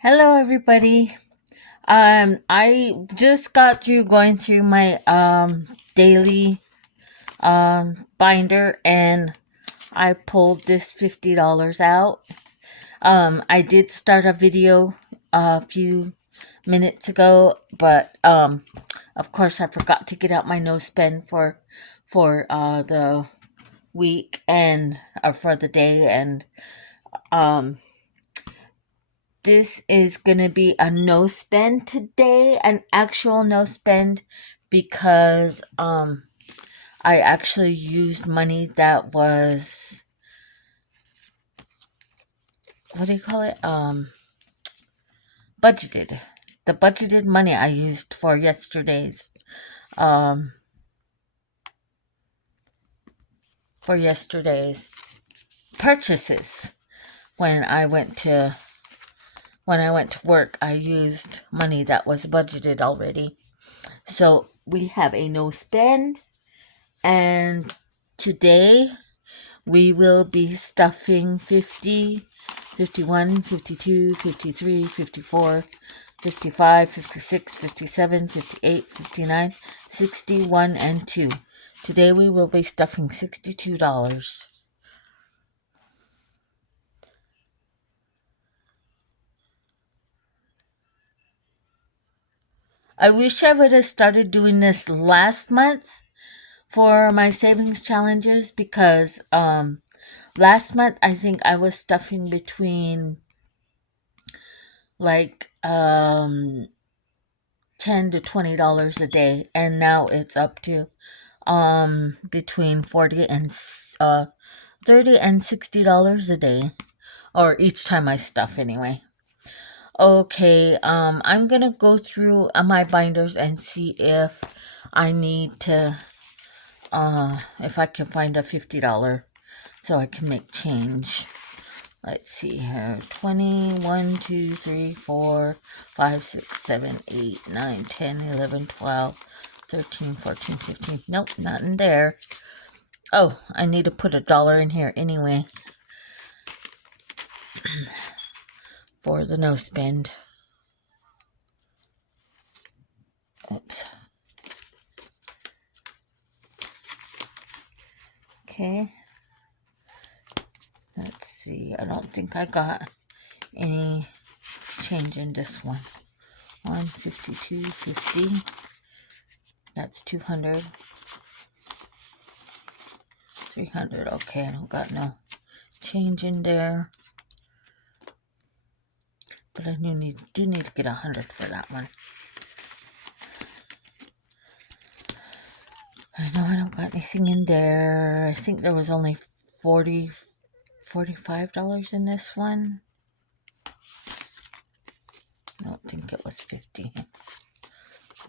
Hello, everybody. I just got through going through my daily binder, and I pulled this $50 out. I did start a video a few minutes ago, but of course, I forgot to get out my no spend for the week and for the day, and um this is going to be a no spend today, an actual no spend, because I actually used money that was, what do you call it? Budgeted. The budgeted money I used um for yesterday's purchases. When I went to work, I used money that was budgeted already. So we have a no spend, and today we will be stuffing 50, 51, 52, 53, 54, 55, 56, 57, 58, 59, 61, and 2. Today we will be stuffing $62. I wish I would have started doing this last month for my savings challenges, because last month I think I was stuffing between like $10 to $20 a day, and now it's up to between 30 and $60 a day, or each time I stuff anyway. Okay, I'm gonna go through my binders and see if I need to if I can find a $50 so I can make change. Let's see here. 20, 1, 2, 3, 4, 5, 6, 7, 8, 9, 10, 11, 12, 13, 14, 15. Nope, not in there. Oh, I need to put $1 in here anyway for the no spend. Oops. Okay. Let's see. I don't think I got any change in this one. 152, 50. That's 200. 300. Okay, I don't got no change in there. But I do need to get 100 for that one. I know I don't got anything in there. I think there was only $45 in this one. I don't think it was 50.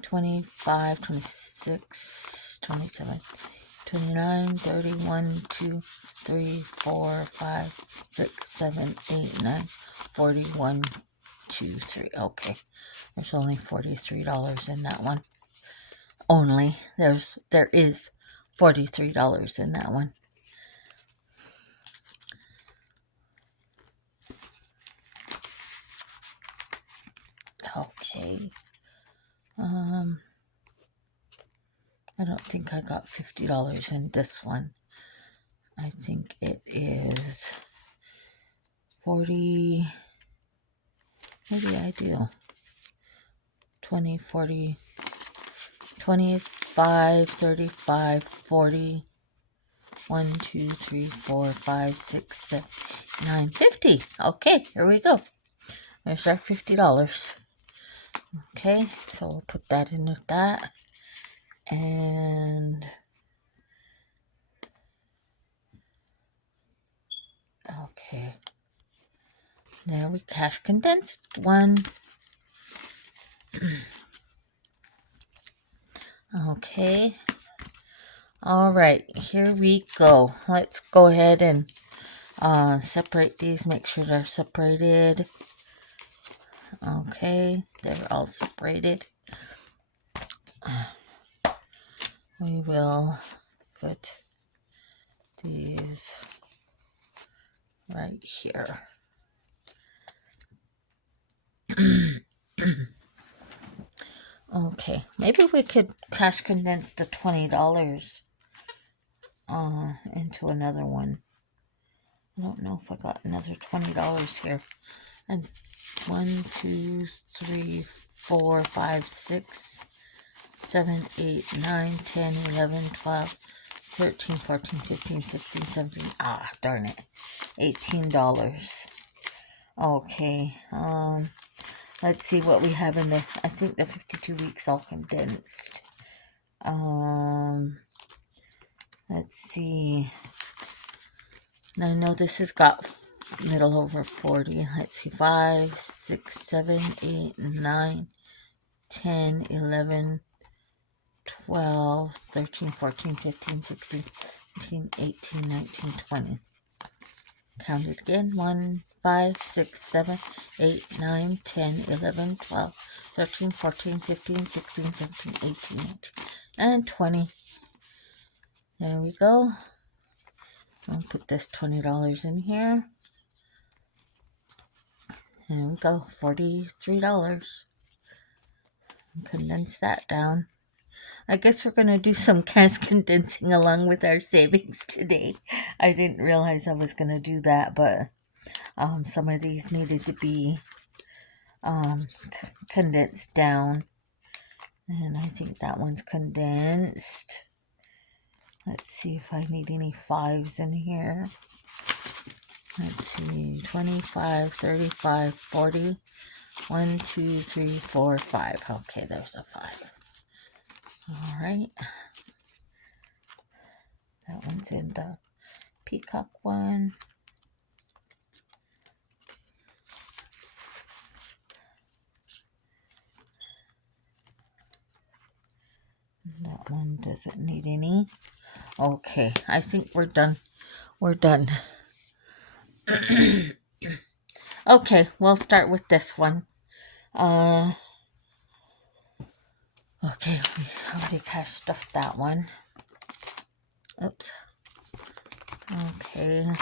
25, 26, 27, 29, 31, 2, 3, 4, 5, 6, 7, 8, 9, 41, 2, 3. Okay. There's only $43 in that one. Only. There is $43 in that one. Okay. I don't think I got $50 in this one. I think it is 40. Maybe I do. 20, 40, 25, 35, 40. 1, 2, 3, 4, 5, 6, 7, 9, 50. Okay, here we go. There's our $50. Okay, so we'll put that in with that. And okay, there we cash condensed one. Okay, all right, here we go. Let's go ahead and separate these, make sure they're separated. Okay, they're all separated. We will put these right here. Okay, maybe we could cash condense the $20 into another one. I don't know if I got another $20 here. And 1, 2, 3, 4, 5, 6, 7, 8, 9, 10, 11, 12, 13, 14, 15, 16, 17. Ah, darn it. $18. Okay. Let's see what we have in the, I think the 52 weeks all condensed. Let's see. I know this has got little over 40. Let's see. 5, 6, 7, 8, 9, 10, 11, 12, 13, 14, 15, 16, 17, 18, 19, 20. Count it again. 1, 5, 6, 7, 8, 9, 10, 11, 12, 13, 14, 15, 16, 17, 18, 19, and 20. There we go. I'll put this $20 in here. There we go. $43. Condense that down. I guess we're going to do some cash condensing along with our savings today. I didn't realize I was going to do that, but some of these needed to be condensed down. And I think that one's condensed. Let's see if I need any 5s in here. Let's see, 25, 35, 40. 1, 2, 3, 4, 5. Okay, there's a 5. All right. That one's in the peacock one. That one doesn't need any. Okay, I think we're done. We're done. Okay, we'll start with this one. Okay, we already cash stuffed that one. Oops. Okay.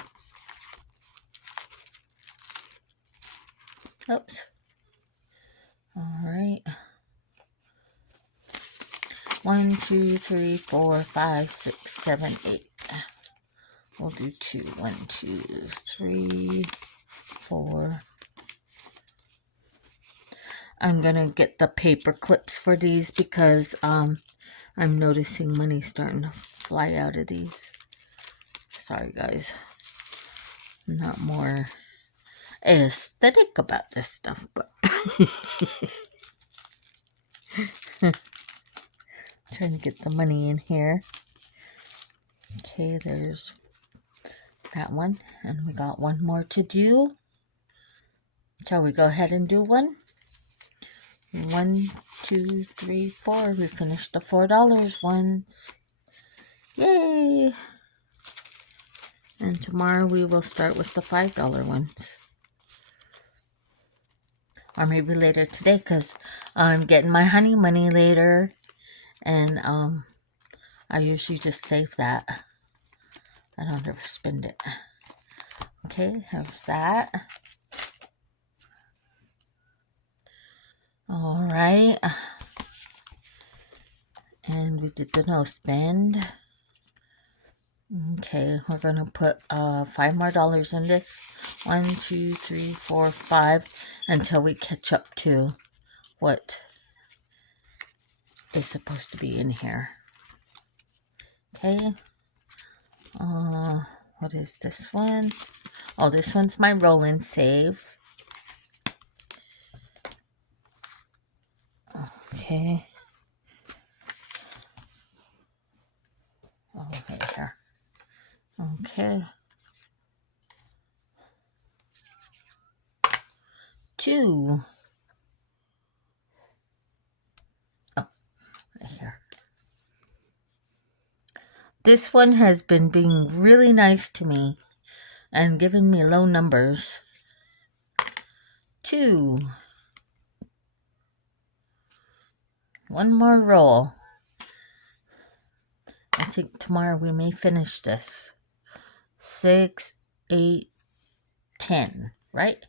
Oops. All right. 1, 2, 3, 4, 5, 6, 7, 8. We'll do 2. 1, 2, 3, 4. I'm gonna get the paper clips for these because I'm noticing money starting to fly out of these. Sorry guys. I'm not more aesthetic about this stuff, but trying to get the money in here. Okay, there's that one, and we got one more to do. Shall we go ahead and do one? 1, 2, 3, 4. We finished the $4 ones. Yay! And tomorrow we will start with the $5 ones. Or maybe later today, because I'm getting my honey money later. And I usually just save that. I don't ever spend it. Okay, there's that. All right. And we did the no spend. Okay, we're going to put $5 more in this. 1, 2, 3, 4, 5 until we catch up to what is supposed to be in here. Okay. What is this one? Oh, this one's my roll and save. Okay. Oh, right here. Okay. 2. Oh, right here. This one has been being really nice to me and giving me low numbers. 2. One more roll. I think tomorrow we may finish this. 6, 8, 10, right?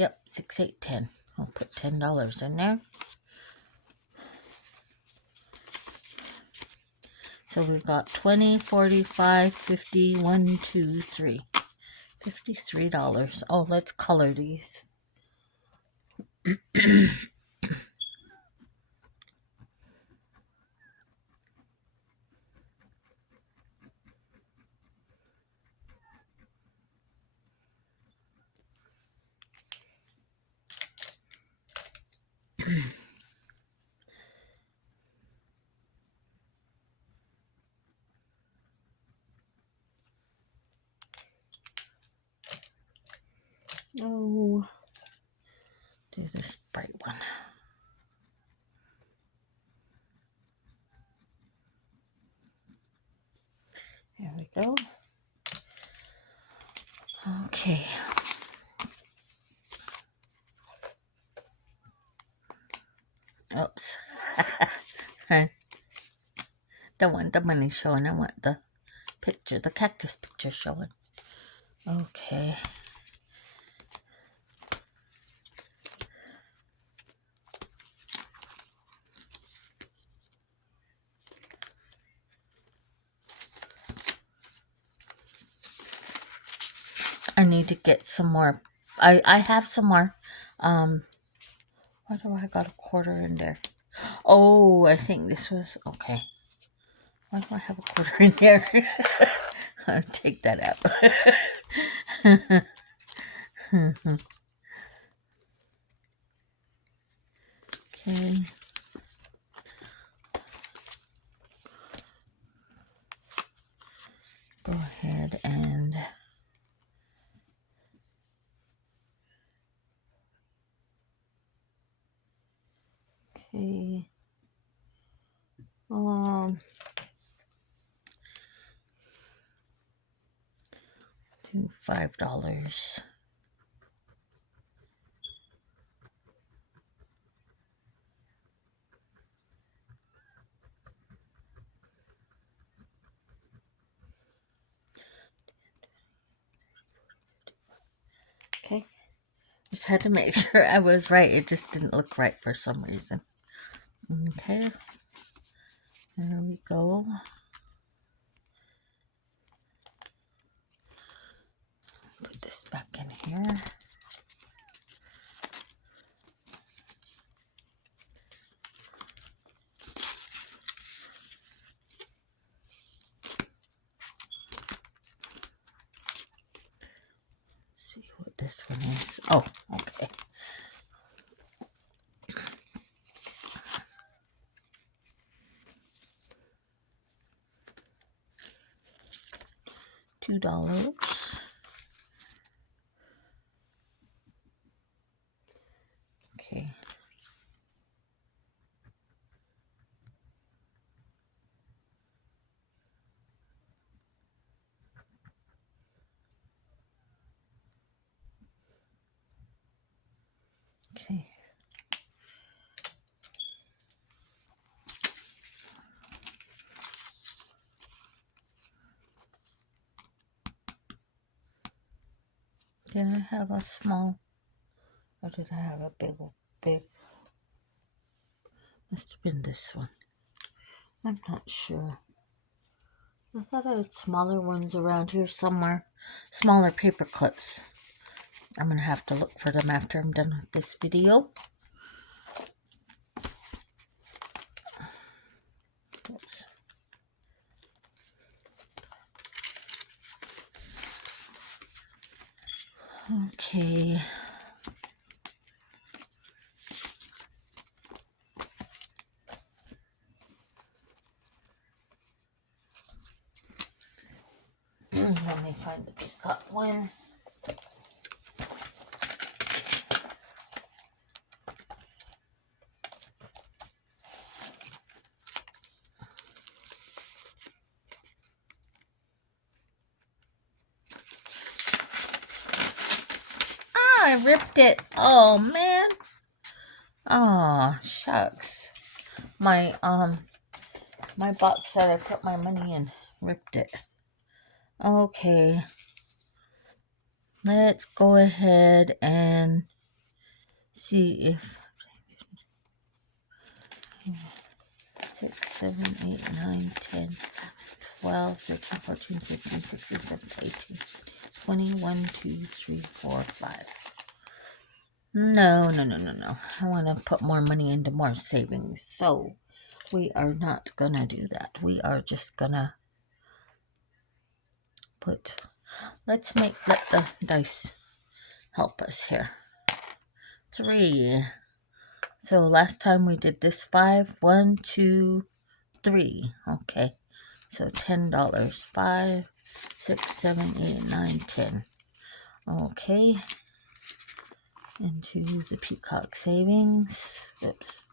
Yep, 6, 8, 10. I'll put $10 in there. So we've got 20, 45, 50, 1, 2, 3. $53. Oh, let's color these. Oh, do this bright one. There we go. Okay. Oops. I don't want the money showing. I want the picture, the cactus picture showing. Okay. I need to get some more. I have some more. Why do I got a quarter in there? Oh, I think this was okay. Why do I have a quarter in there? I'll take that out. Okay. Go ahead and okay. Do $5. Okay. Just had to make sure I was right. It just didn't look right for some reason. Okay. There we go. Put this back in here. See what this one is. Oh, okay. $2. Okay. Okay. Did I have a small or did I have a big? Must have been this one. I'm not sure. I thought I had smaller ones around here somewhere. Smaller paper clips. I'm going to have to look for them after I'm done with this video. Oops. Okay. Let me find the big cut one. Ah, I ripped it. Oh man. Oh, shucks. My my box that I put my money in ripped it. Okay. Let's go ahead and see if 6, 7, 8, 9, 10, 12, 13, 14, 15, 16, 17, 18, 20, 1, 2, 3, 4, 5. No. I want to put more money into more savings. So we are not going to do that. We are just going to let the dice help us here. 3. So last time we did this 5. 1, 2, 3. Okay. So $10. 5, 6, 7, 8, 9, 10. Okay. Into the Peacock savings. Oops.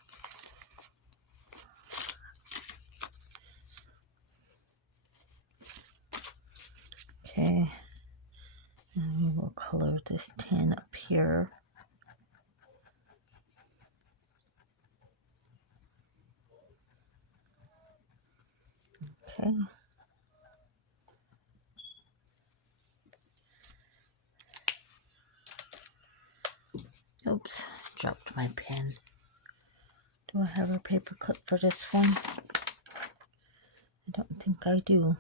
Okay. And we will color this 10 up here. Okay. Oops, dropped my pen. Do I have a paper clip for this one? I don't think I do.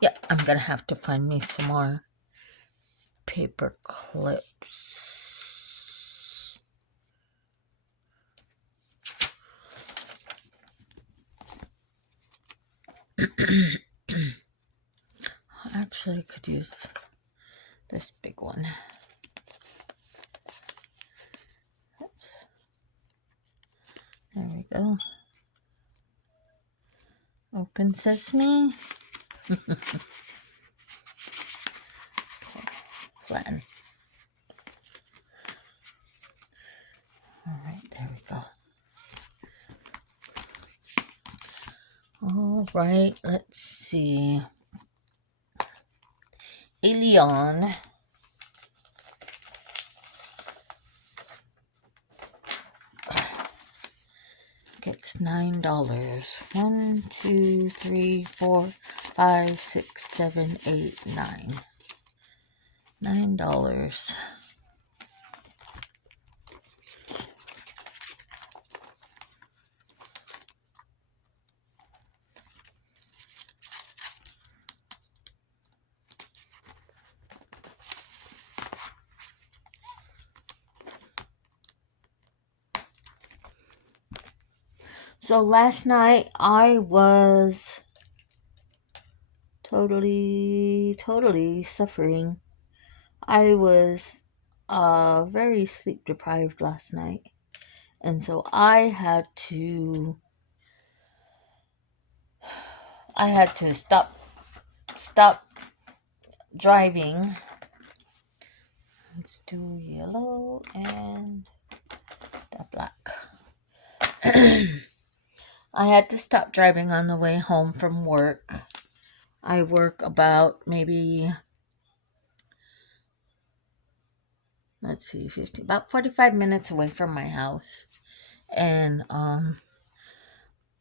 Yeah, I'm gonna have to find me some more paper clips. Actually, I could use this big one. Oops. There we go. Open sesame. Okay, flatten. Alright, there we go. Alright, let's see. Alien gets $9. 1, 2, 3, 4, 5, 6, 7, 8, 9. $9. So last night I was totally suffering. I was very sleep deprived last night. And so I had to stop driving. Let's do yellow and the black. I had to stop driving on the way home from work. I work about maybe, let's see, about 45 minutes away from my house. And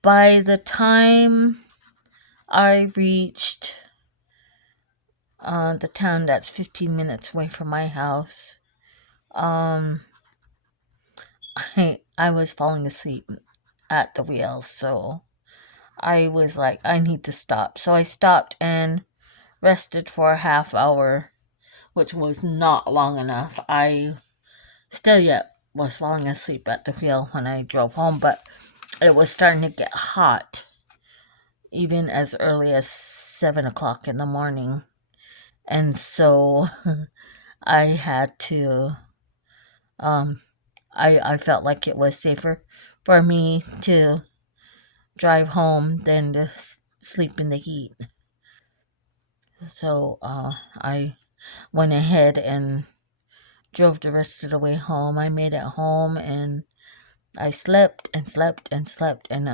by the time I reached the town that's 15 minutes away from my house, I was falling asleep at the wheel, so I was like, I need to stop. So I stopped and rested for a half hour, which was not long enough. I still yet was falling asleep at the wheel when I drove home, but it was starting to get hot, even as early as 7 o'clock in the morning. And so I had to, I felt like it was safer for me to drive home than to sleep in the heat. So I went ahead and drove the rest of the way home. I made it home and I slept and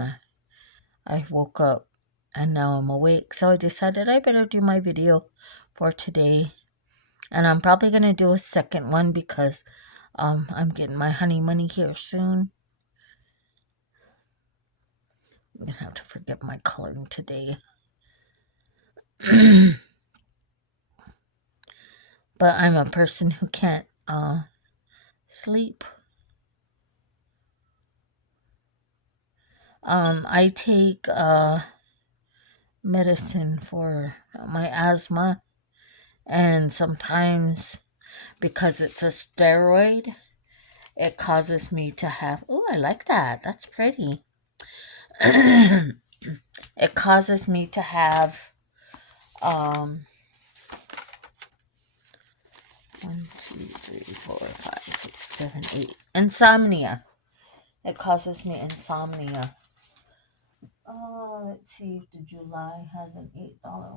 I woke up and now I'm awake. So I decided I better do my video for today. And I'm probably going to do a second one because I'm getting my honey money here soon. I'm going to have to forget my coloring today. But I'm a person who can't sleep I take medicine for my asthma, and sometimes because it's a steroid, it causes me to have. Oh, I like that. That's pretty. It causes me to have 1, 2, 3, 4, 5, 6, 7, 8 insomnia. It causes me insomnia. Oh, let's see if the July has an $8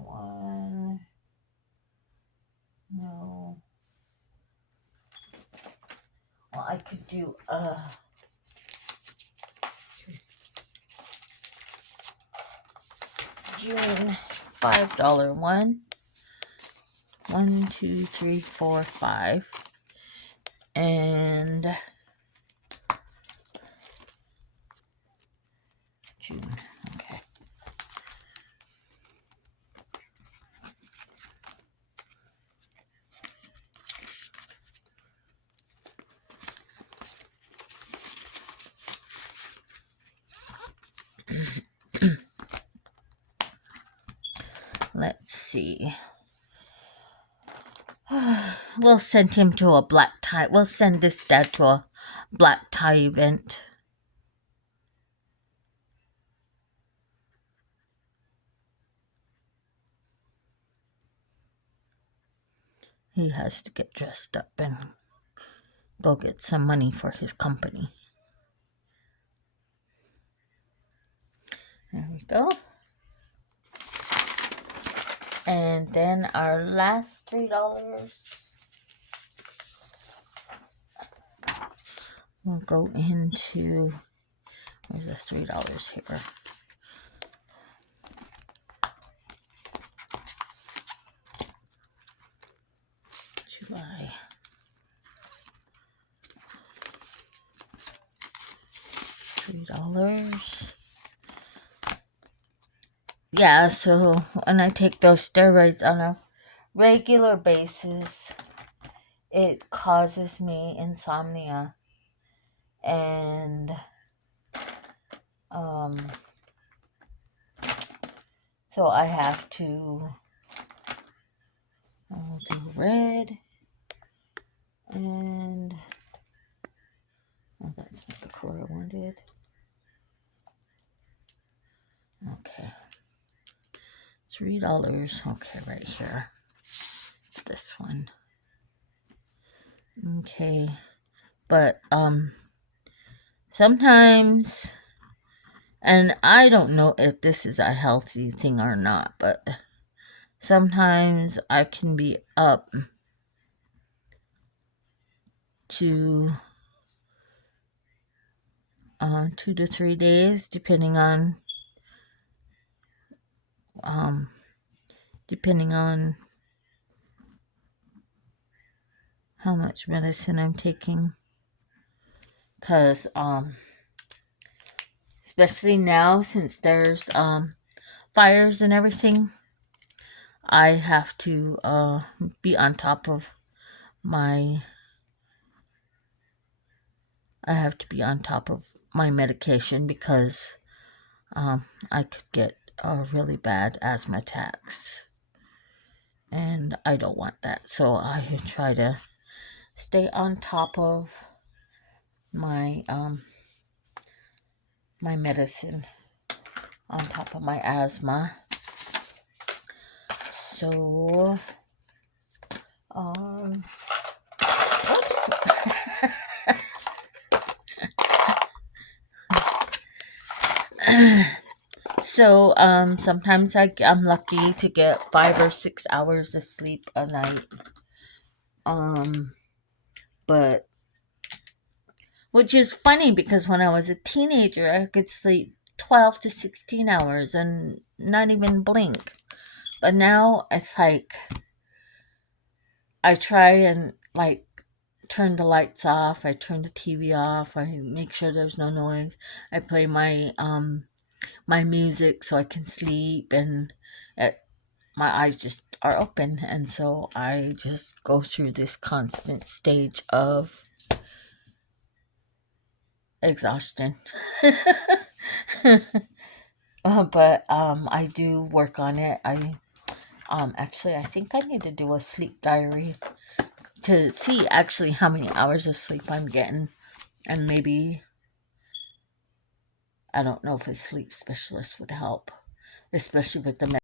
one. No. Well, I could do June $5 one. 1, 2, 3, 4, 5. And June. Okay. Let's see. We'll send him to a black tie. We'll send this dad to a black tie event. He has to get dressed up and go get some money for his company. There we go. And then our last $3 will go into, where's the $3 here? July. $3. Yeah, so when I take those steroids on a regular basis, it causes me insomnia. And so I have to do red, and oh, that's not the color I wanted. Okay, $3. Okay, right here. It's this one. Okay, but sometimes, and I don't know if this is a healthy thing or not, but sometimes I can be up to 2 to 3 days, depending on how much medicine I'm taking. Because especially now, since there's fires and everything, I have to be on top of my medication, because I could get a really bad asthma attacks, and I don't want that. So I try to stay on top of my my medicine, on top of my asthma. So oops. So sometimes I'm lucky to get 5 or 6 hours of sleep a night. But which is funny, because when I was a teenager, I could sleep 12 to 16 hours and not even blink. But now it's like I try and turn the lights off, I turn the TV off, I make sure there's no noise. I play my my music so I can sleep, and my eyes just are open, and so I just go through this constant stage of exhaustion. But I do work on it. Actually, I think I need to do a sleep diary to see actually how many hours of sleep I'm getting, and maybe I don't know if a sleep specialist would help, especially with the